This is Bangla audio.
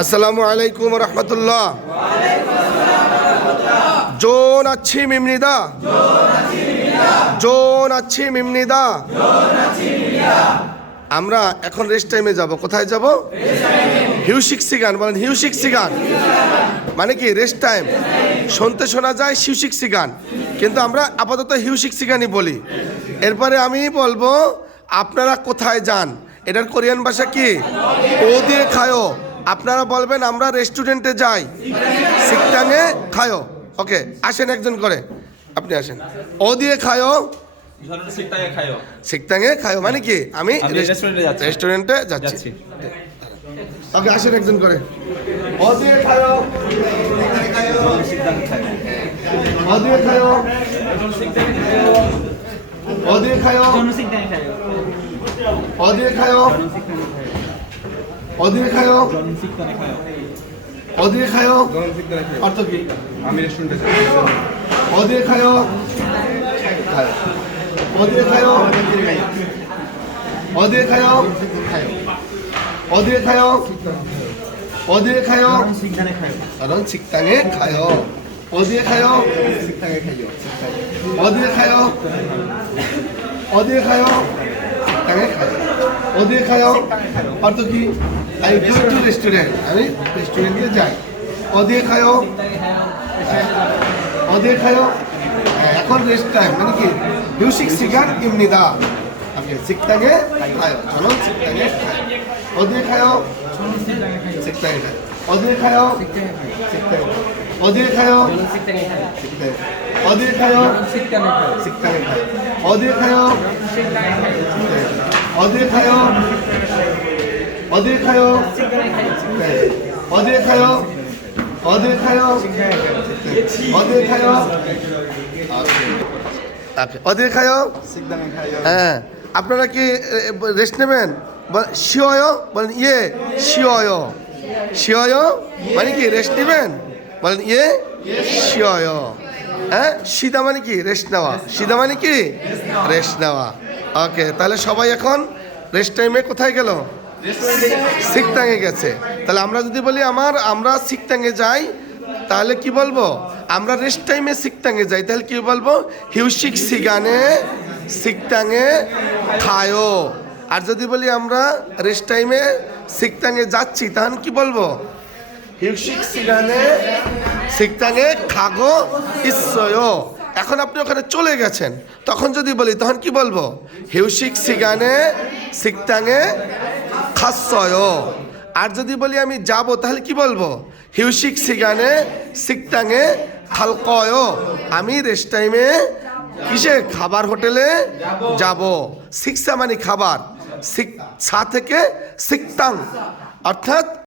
আসসালামু আলাইকুম রহমতুল্লাহ। জোন আছি মিমনিদা, জোন আছি মিমনিদা। আমরা এখন রেস্ট টাইমে যাব। কোথায় যাব? হিউশিক সিগান। বলেন হিউশিক সিগান মানে কি? Rest time. শুনতে শোনা যায় হিউশিক সিগান, কিন্তু আমরা আপাতত হিউশিক সিগানই বলি। এরপরে আমি বলবো আপনারা কোথায় যান। এটার কোরিয়ান ভাষা কি? ও দিয়ে খায়ো। আপনারা বলবেন আমরা রেস্টুরেন্টে যাই, সিকটাঙে খায়ো। ওকে, আসেন একজন করে, আপনি আসেন। ও দিয়ে খায়ো, সিকটাঙে খায়ো মানে কি? আমি রেস্টুরেন্টে যাচ্ছি। ওকে, আসেন একজন করে। ও দিয়ে খায়ো, ও দিয়ে খায়ো, ও দিয়ে খায়ো, ও দিয়ে খায়ো, ও দিয়ে খায়ো, ও দিয়ে খায়ো। অর্থ কি? আমি রেস্টুরেন্টে যাই। ও দিয়ে খায়ো, ও দিয়ে খায়ো, ও দিয়ে খায়ো, ও দিয়ে খায়ো, ও দিয়ে খায়ো, কারণ 식당에 খায়ো। ও দিয়ে খায়ো, 식당에 খায়ো। ও দিয়ে খায়ো, ও দিয়ে খায়ো, 식당에 খায়ো। ও দিয়ে খায়ো অর্থ কি? আই গো টু রেস্টুরেন্ট, আমি রেস্টুরেন্টে যাই। ও দিয়ে খায়ো, ও দিয়ে খায়ো। এখন রেস্ট টাইম মানে কি? হিউশিক সিগান ইমনিদা। ওকে, 식당에 খায়ো, চলো 식당에 খায়ো। ও দিয়ে খায়ো, 식당에 খায়ো। ও দিয়ে খায়ো, 식당에। ও দিয়ে খায়ো, 식당에। ও দিয়ে খায়ো, 식당에 খায়ো। ও দিয়ে খায়ো, ও দিয়ে খায়ো, ও দিয়ে খায়ো, ও দিয়ে খায়ো, ও দিয়ে খায়ো, ও দিয়ে খায়ো, ও দিয়ে খায়ো। হ্যাঁ, আপনারা কি রেস্ট নেবেন? শিওয় বলেন ইয়ে, শিওয়। শিওয় মানে কি? রেস্ট নেবেন। বলেন ইয়ে শিওয়। হ্যাঁ, সিদা মানে কি? রেস্ট নেওয়া। সিদা মানে কি? রেস্ট নেওয়া। ওকে, তাহলে সবাই এখন রেস্ট টাইমে কোথায় গেল? সিকটাঙে গেছে। তাহলে আমরা যদি বলি আমরা সিকটাঙে যাই, তাহলে কি বলবো? আমরা রেস্ট টাইমে সিকটাঙে যাই, তাহলে কি বলবো? হিউশিক সিগানে সিকটাঙে খায়ো। আর যদি বলি আমরা রেস্ট টাইমে সিকটাঙে যাচ্ছি, তখন কি বলবো? হিউশিক সিগানে সিকটাঙে খাগো ইসয়ো। এখন আপনি ওখানে চলে গেছেন, তখন যদি বলি তখন কি বলবো? হিউশিক সিগানে সিকটাঙে খাসয়ো। আর যদি বলি আমি যাব, তাহলে কি বলবো? হিউশিক সিগানে সিকটাঙে খালকয়ো। আমি রেস্ট টাইমে কিসে? খাবার হোটেলে যাব। সিকসা মানে খাবার, সা থেকে সিকটাং অর্থাৎ